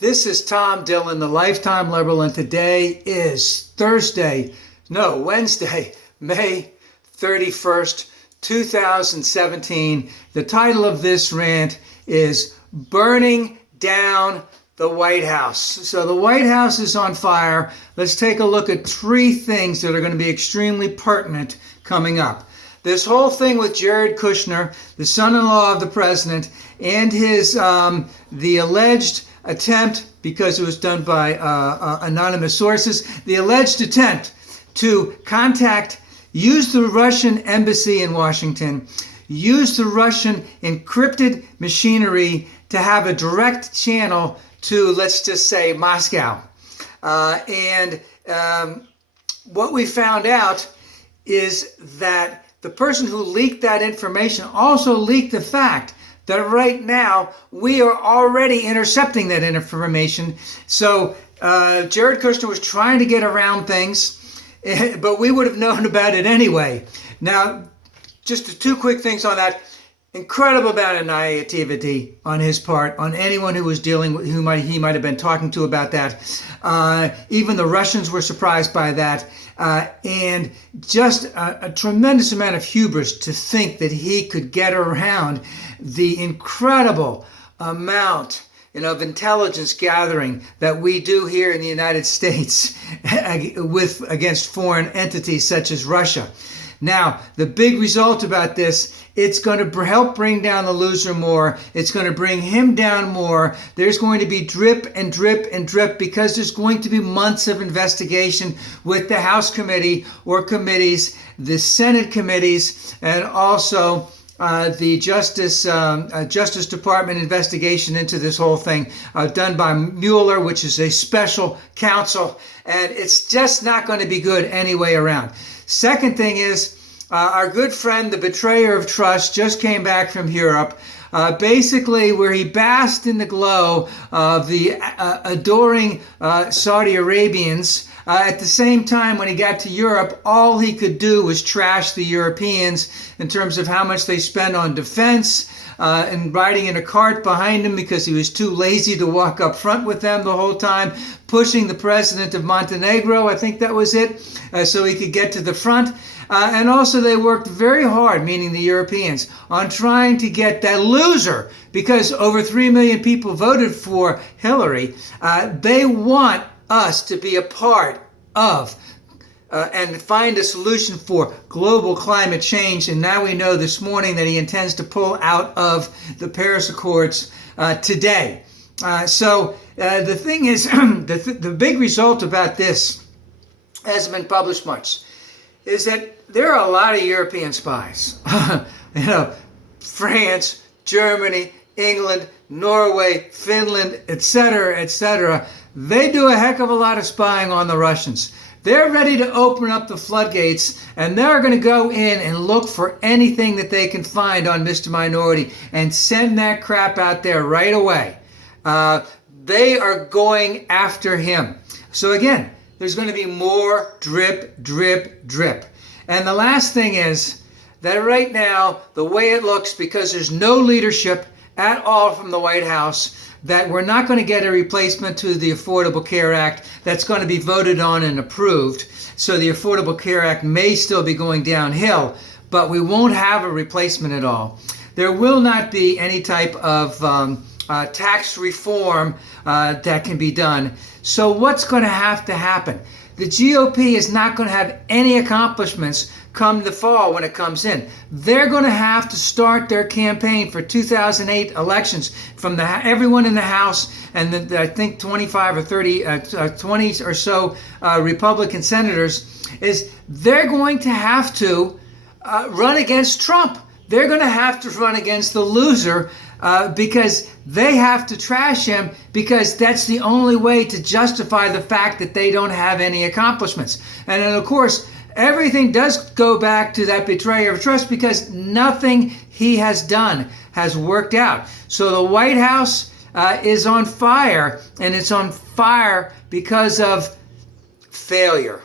This is Tom Dillon, the Lifetime Liberal, and today is Wednesday, May 31st, 2017. The title of this rant is Burning Down the White House. So the White House is on fire. Let's take a look at three things that are going to be extremely pertinent coming up. This whole thing with Jared Kushner, the son-in-law of the president, and his the alleged attempt, because it was done by anonymous sources, the alleged attempt to use the Russian embassy in Washington, use the Russian encrypted machinery to have a direct channel to, let's just say, Moscow. What we found out is that the person who leaked that information also leaked the fact that right now we are already intercepting that information. So Jared Kushner was trying to get around things, but we would have known about it anyway. Now, just two quick things on that. Incredible amount of naivety on his part, on anyone who was dealing with, he might have been talking to about that. Even the Russians were surprised by that. And just a tremendous amount of hubris to think that he could get around the incredible amount of intelligence gathering that we do here in the United States against foreign entities such as Russia. Now, the big result about this, it's going to help bring down the loser more. It's going to bring him down more. There's going to be drip and drip and drip, because there's going to be months of investigation with the House committee or committees, the Senate committees, and also the Justice Department investigation into this whole thing done by Mueller, which is a special counsel, and it's just not going to be good any way around. Second thing is, our good friend, the betrayer of trust, just came back from Europe, basically where he basked in the glow of the adoring Saudi Arabians. At the same time, when he got to Europe, all he could do was trash the Europeans in terms of how much they spend on defense, and riding in a cart behind him because he was too lazy to walk up front with them the whole time, pushing the president of Montenegro, I think that was it, so he could get to the front. And also they worked very hard, meaning the Europeans, on trying to get that loser, because over 3 million people voted for Hillary. They want us to be a part of and find a solution for global climate change. And now we know this morning that he intends to pull out of the Paris Accords today. So the thing is, the big result about this hasn't been published much, is that there are a lot of European spies. France, Germany, England, Norway, Finland, etc., etc. They do a heck of a lot of spying on the Russians. They're ready to open up the floodgates, and they're going to go in and look for anything that they can find on Mr. Minority and send that crap out there right away. They are going after him. So again, there's going to be more drip, drip, drip. And the last thing is that right now, the way it looks, because there's no leadership at all from the White House, that we're not going to get a replacement to the Affordable Care Act that's going to be voted on and approved. So the Affordable Care Act may still be going downhill, but we won't have a replacement at all. There will not be any type of tax reform that can be done. So what's going to happen? The GOP is not going to have any accomplishments come the fall when it comes in. They're going to have to start their campaign for 2008 elections from everyone in the House and I think 25 or 20 or so Republican senators. They're going to have to run against Trump. They're going to have to run against the loser because they have to trash him, because that's the only way to justify the fact that they don't have any accomplishments. And then, of course, everything does go back to that betrayer of trust, because nothing he has done has worked out. So the White House is on fire, and it's on fire because of failure.